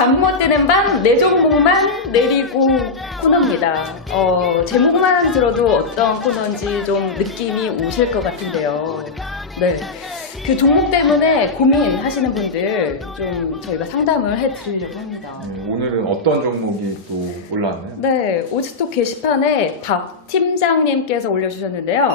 잠 못 드는 밤 내 종목만 내리고 코너입니다. 제목만 들어도 어떤 코너인지 좀 느낌이 오실 것 같은데요. 네. 그 종목 때문에 고민하시는 분들 좀 저희가 상담을 해드리려고 합니다. 오늘은 어떤 종목이 또 올라왔나요? 네, 오지톡 게시판에 박 팀장님께서 올려주셨는데요.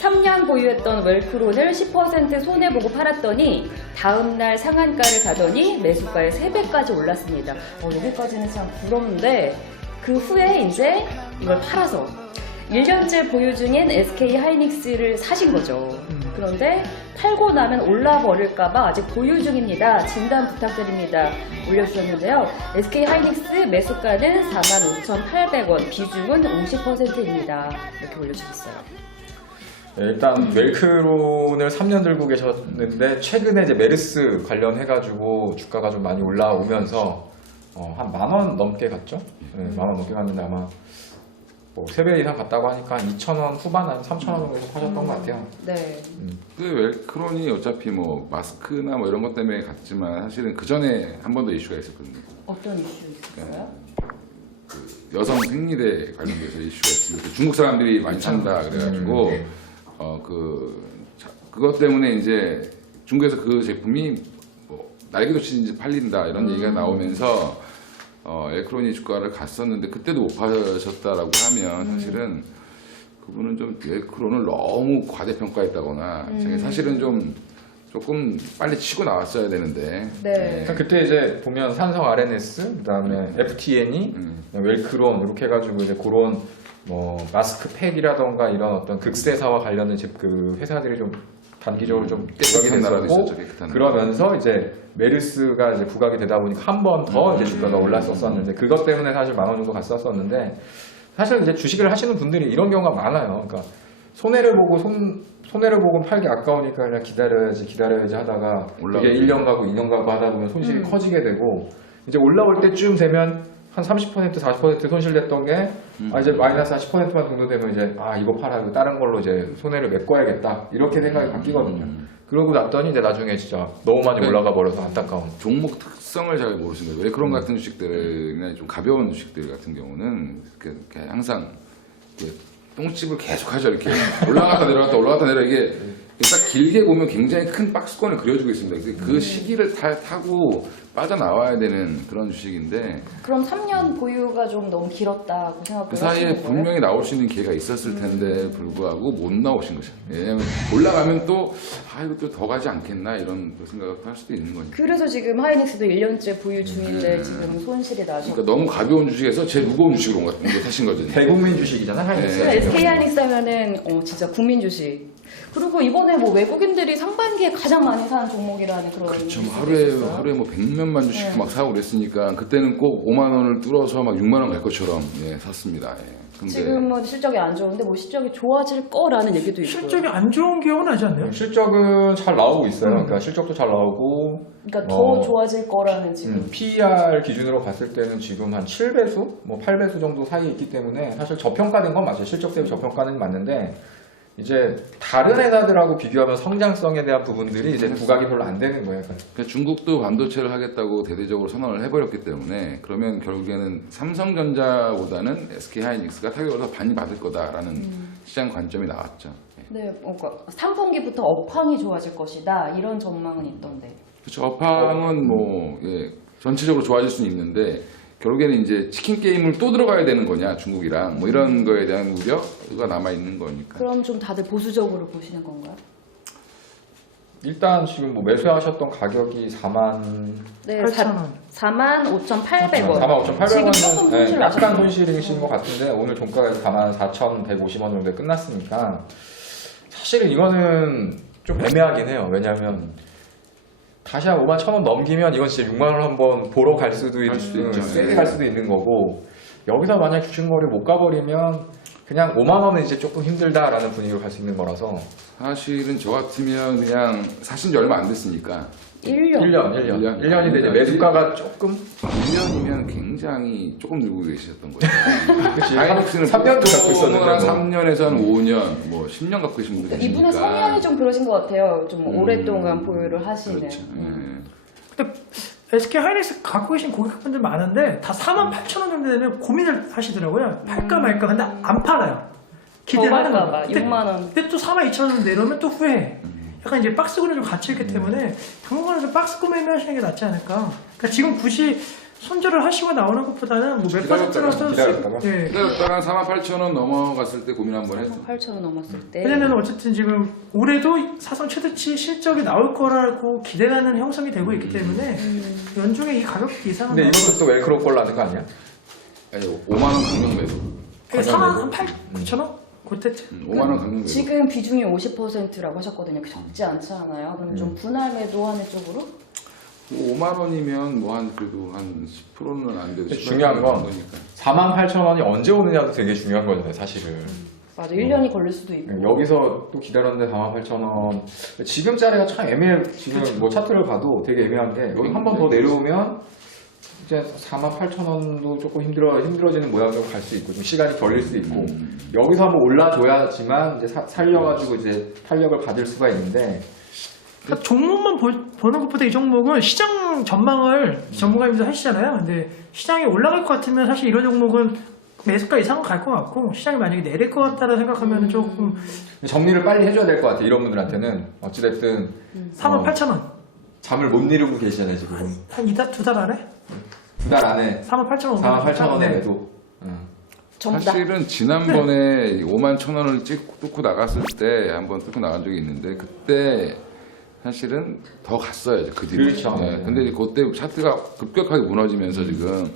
3년 보유했던 웰크론을 10% 손해보고 팔았더니 다음날 상한가를 가더니 매수가의 3배까지 올랐습니다. 여기까지는 참 부러운데 그 후에 이제 이걸 팔아서 1년째 보유 중인 SK 하이닉스를 사신 거죠. 그런데 팔고 나면 올라버릴까봐 아직 보유 중입니다. 진단 부탁드립니다. 올려주셨는데요. SK 하이닉스 매수가는 45,800원, 비중은 50%입니다. 이렇게 올려주셨어요. 네, 일단 웰크론을 3년 들고 계셨는데 최근에 이제 메르스 관련해가지고 주가가 좀 많이 올라오면서 한 10,000원 넘게 갔죠? 네, 10,000원 넘게 갔는데 아마 뭐 3배 이상 갔다고 하니까 한 2,000원 후반, 한 3,000원 정도에서 파셨던 것 같아요. 네. 그 웰크론이 어차피 뭐 마스크나 뭐 이런 것 때문에 갔지만 사실은 그 전에 한 번 더 이슈가 있었거든요. 어떤 이슈 있었어요? 그 여성 생리대 관련돼서 이슈가 있습니다. 중국 사람들이 많이 산다 그래가지고 네. 그것 때문에 이제 중국에서 그 제품이 뭐 날개도치인지 팔린다 이런 얘기가 나오면서 웰크론이 주가를 갔었는데 그때도 못 파셨다라고 하면 사실은 그분은 좀 웰크론을 너무 과대평가했다거나 사실은 좀 조금 빨리 치고 나왔어야 되는데 네. 그때 이제 보면 산성 RNS, 그다음에 FTN이, 웰크론 이렇게 해가지고 이제 그런 뭐 마스크팩이라던가 이런 어떤 극세사와 관련된 그 회사들이 좀 단기적으로 좀 부각이 됐었고 그러면서 이제 메르스가 이제 부각이 되다 보니까 한 번 더 이제 주가가 올랐었었는데 그것 때문에 사실 10,000원 정도 갔었었는데 사실 이제 주식을 하시는 분들이 이런 경우가 많아요. 그러니까 손해를 보고 팔기 아까우니까 그냥 기다려야지 하다가 이게 1년 가고 2년 가고 하다 보면 손실이 커지게 되고 이제 올라올 때쯤 되면 한 30% 40% 손실됐던 게 이제 마이너스 한 10%만 정도 되면 이제 이거 팔아도 다른 걸로 이제 손해를 메꿔야겠다 이렇게 생각이 바뀌거든요. 그러고 났더니 이제 나중에 진짜 너무 많이 올라가 버려서 안타까운. 종목 특성을 잘 모르시는 거예요. 왜 그런 같은 주식들이나 좀 가벼운 주식들 같은 경우는 이렇게 항상 이렇게 똥집을 계속 하죠. 이렇게 올라갔다 내려갔다 이게 딱 길게 보면 굉장히 큰 박스권을 그려주고 있습니다. 그 시기를 타고 빠져나와야 되는 그런 주식인데 그럼 3년 보유가 좀 너무 길었다고 생각을 그 사이에 하시는 거예요? 분명히 나올 수 있는 기회가 있었을 텐데 불구하고 못 나오신 거죠. 왜냐하면 올라가면 또 이거 또 더 가지 않겠나 이런 생각을 할 수도 있는 거니까. 그래서 지금 하이닉스도 1년째 보유 중인데 지금 손실이 나죠. 그러니까 너무 가벼운 주식에서 제일 무거운 주식으로 온 거 사신 거죠. 대국민 주식이잖아, 하이닉스. 네. SK 하이닉스 하면은 진짜 국민 주식. 그리고 이번에 뭐 외국인들이 상반기에 가장 많이 사는 종목이라는 그런. 그렇죠. 뉴스도 있었어요. 하루에 뭐 100몇만 주씩 막 사고 그랬으니까 그때는 꼭 5만 원을 뚫어서 막 6만 원 갈 것처럼 샀습니다. 근데 지금은 실적이 안 좋은데 뭐 실적이 좋아질 거라는 얘기도 있고. 실적이 안 좋은 기억은 나지 않나요? 실적은 잘 나오고 있어요. 그러니까 실적도 잘 나오고. 그러니까 더 좋아질 거라는 지금. PER 기준으로 봤을 때는 지금 한 7배수, 뭐 8배수 정도 사이에 있기 때문에 사실 저평가된 건 맞아요. 실적 대비 저평가는 맞는데 이제 다른 회사들하고 비교하면 성장성에 대한 부분들이 이제 부각이 별로 안 되는 거예요. 그러니까 중국도 반도체를 하겠다고 대대적으로 선언을 해버렸기 때문에 그러면 결국에는 삼성전자보다는 SK하이닉스가 타격을 더 많이 받을 거다라는 시장 관점이 나왔죠. 네, 그러니까 3분기부터 업황이 좋아질 것이다 이런 전망은 있던데. 그렇죠. 업황은 뭐 전체적으로 좋아질 수는 있는데 결국에는 이제 치킨 게임을 또 들어가야 되는 거냐 중국이랑 뭐 이런 거에 대한 우려가 남아 있는 거니까. 그럼 좀 다들 보수적으로 보시는 건가요? 일단 지금 뭐 매수하셨던 가격이 4만 네, 8,000원. 45,800원. 45,800원은 지금 조금 손실 약간 나셨어요. 손실이신 것 같은데 오늘 종가가 44,150원 정도에 끝났으니까 사실은 이거는 좀 애매하긴 해요. 왜냐하면 다시 한 51,000원 넘기면 이건 진짜 6만 원 한번 보러 갈 수도 있는, 세게 갈 수도 있는 거고 여기서 만약 주식거리 못 가버리면 그냥 5만 원은 이제 조금 힘들다라는 분위기로 갈 수 있는 거라서 사실은 저 같으면 그냥 사신 지 얼마 안 됐으니까 1년. 1년인데 이제 매수가가 조금 1년이면 굉장히 조금 들고 계셨던 거예요. 그치, 하이닉스는 3년도 갖고 있었는데 한 뭐. 3년에서 한 5년, 뭐 10년 갖고 계신 분들 계시니까. 이분의 성향이 좀 그러신 것 같아요. 좀 오랫동안 보유를 하시는. 그렇죠. 근데 SK 하이닉스 갖고 계신 고객분들 많은데 다 48,000원 정도 되면 고민을 하시더라고요. 팔까 말까. 근데 안 팔아요. 기대하는 더 거. 갈까봐 6만 원. 근데 또 42,000원 내려오면 또 후회해. 약간 이제 박스 구매 좀 같이 있기 때문에 당분간은 좀 박스 구매를 하시는 게 낫지 않을까. 그러니까 지금 굳이 손절을 하시고 나오는 것보다는 뭐 몇 퍼센트라도 기다렸다가. 예. 기다렸다가 48,000원 넘어갔을 때 고민 한번 했어. 8,000원 넘었을 때. 왜냐면 어쨌든 지금 올해도 사상 최대치 실적이 나올 거라고 기대하는 형성이 되고 있기 때문에 연중에 이 가격 이상은 근데 이것도 또 웰크로 걸라는 거 아니야? 아니, 5만 원 강력 매수. 4만 8, 9,000원? 그때쯤. 5만 원 강력 매수. 지금 비중이 50%라고 하셨거든요. 적지 않지 않아요? 그럼 좀 분할 매도하는 쪽으로? 5만 원이면 뭐 한 그래도 한 10%는 안 돼도 중요한 건 거니까. 48,000원이 언제 오느냐도 되게 중요한 거잖아요, 사실은. 맞아, 1년이 걸릴 수도 있고. 여기서 또 기다렸는데 48,000원. 지금짜리가 참 애매해. 지금 뭐 차트를 봐도 되게 애매한 게 여기 한 번 더 내려오면 이제 48,000원도 조금 힘들어지는 모양으로 갈 수 있고 좀 시간이 걸릴 수 있고 여기서 한번 올라줘야지만 이제 살려가지고 이제 탄력을 받을 수가 있는데 그러니까 종목만 보는 것보다 이 종목은 시장 전망을 전문가님들 하시잖아요. 근데 시장이 올라갈 것 같으면 사실 이런 종목은 매수가 이상은 갈 것 같고 시장이 만약에 내릴 것 같다고 생각하면 조금 정리를 빨리 해줘야 될 것 같아요. 이런 분들한테는 어찌됐든 48,000원. 잠을 못 이루고 계시잖아요 지금. 한 2달 안에? 두 달 안에 48,000원. 48,000원에 네. 매도. 전부 다. 사실은 지난번에 5만1,000원을 뚫고 나갔을 때 한번 뚫고 나간 적이 있는데 그때 사실은 더 갔어야죠 그 뒤로. 그렇죠. 네. 근데 이제 그때 차트가 급격하게 무너지면서 지금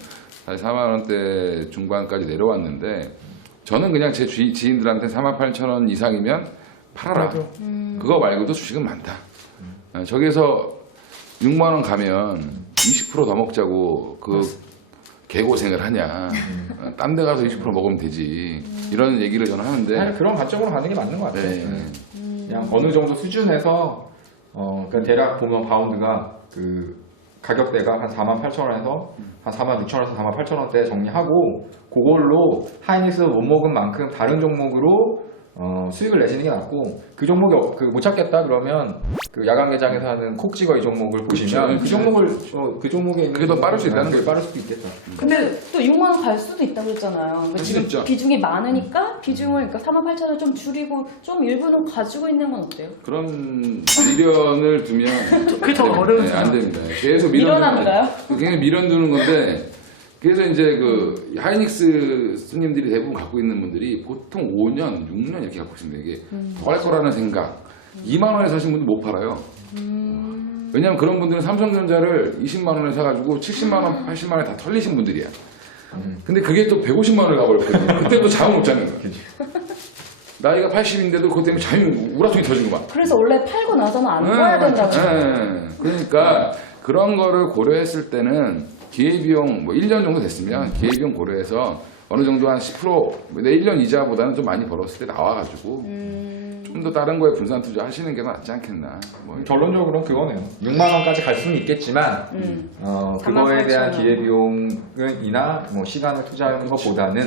다시 4만 원대 중반까지 내려왔는데 저는 그냥 제 지인들한테 48,000원 이상이면 팔아라. 그래도. 그거 말고도 주식은 많다. 저기서 6만 원 가면 20%더 먹자고 그 개고생을 하냐. 딴 데 가서 20% 먹으면 되지. 이런 얘기를 저는 하는데. 아니, 그런 관점으로 가는 게 맞는 것 같아요. 네. 그냥 어느 정도 수준에서 그러니까 대략 보면 바운드가 그 가격대가 한 48,000원에서 한 46,000원에서 48,000원대 정리하고 그걸로 하이닉스 못 먹은 만큼 다른 종목으로 수익을 내시는 게 낫고 그 종목이 못 찾겠다 그러면 그 야간 개장에서 하는 콕 찍어 이 종목을 보시면 그 종목을 그 종목에 있는 그게 더 빠를 수 있다는 게 거죠. 빠를 수도 있겠다. 근데 또 6만 원 갈 수도 있다고 했잖아요. 그러니까 수 지금 있죠. 비중이 많으니까 비중을 그러니까 48,000원 좀 줄이고 좀 일부는 가지고 있는 건 어때요? 그런 미련을 두면 그게 더 어려운 안 됩니다. 계속 미련한가요? 굉장히 미련 두는 건데 그래서 이제 그 하이닉스 손님들이 대부분 갖고 있는 분들이 보통 5년, 6년 이렇게 갖고 있습니다. 이게 더 할 거라는 생각. 2만 원에 사신 분들 못 팔아요. 왜냐면 그런 분들은 삼성전자를 20만 원에 사가지고 70만 원, 80만 원에 다 털리신 분들이야. 근데 그게 또 150만 원을 가버렸거든요. 그때 또 잠을 못 자는 거야. 나이가 80인데도 그것 때문에 잠이 우라통이 터지고 막. 그래서 원래 팔고 나서는 안 사야 된다고. 그러니까 그런 거를 고려했을 때는 기회비용 뭐 1년 정도 됐으면 기회비용 고려해서 어느 정도 한 10% 내 1년 이자보다는 좀 많이 벌었을 때 나와가지고 좀 더 다른 거에 분산 투자하시는 게 낫지 않겠나. 뭐 결론적으로는 그거네요. 6만 원까지 갈 수는 있겠지만 그거에 대한 48,000원. 기회비용이나 뭐 시간을 투자하는 것보다는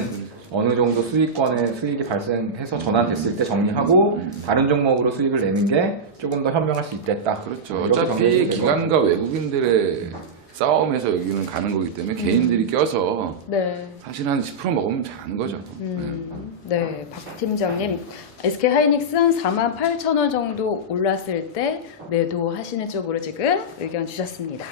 어느 정도 수익권에 수익이 발생해서 전환됐을 때 정리하고 다른 종목으로 수익을 내는 게 조금 더 현명할 수 있겠다. 그렇죠. 이렇게 어차피 정리해도 될것 기관과 외국인들의 싸움에서 여기는 가는 거기 때문에 개인들이 껴서 네. 사실 한 10% 먹으면 잘하는 거죠. 네, 박 팀장님. SK 하이닉스는 48,000원 정도 올랐을 때 매도하시는 쪽으로 지금 의견 주셨습니다.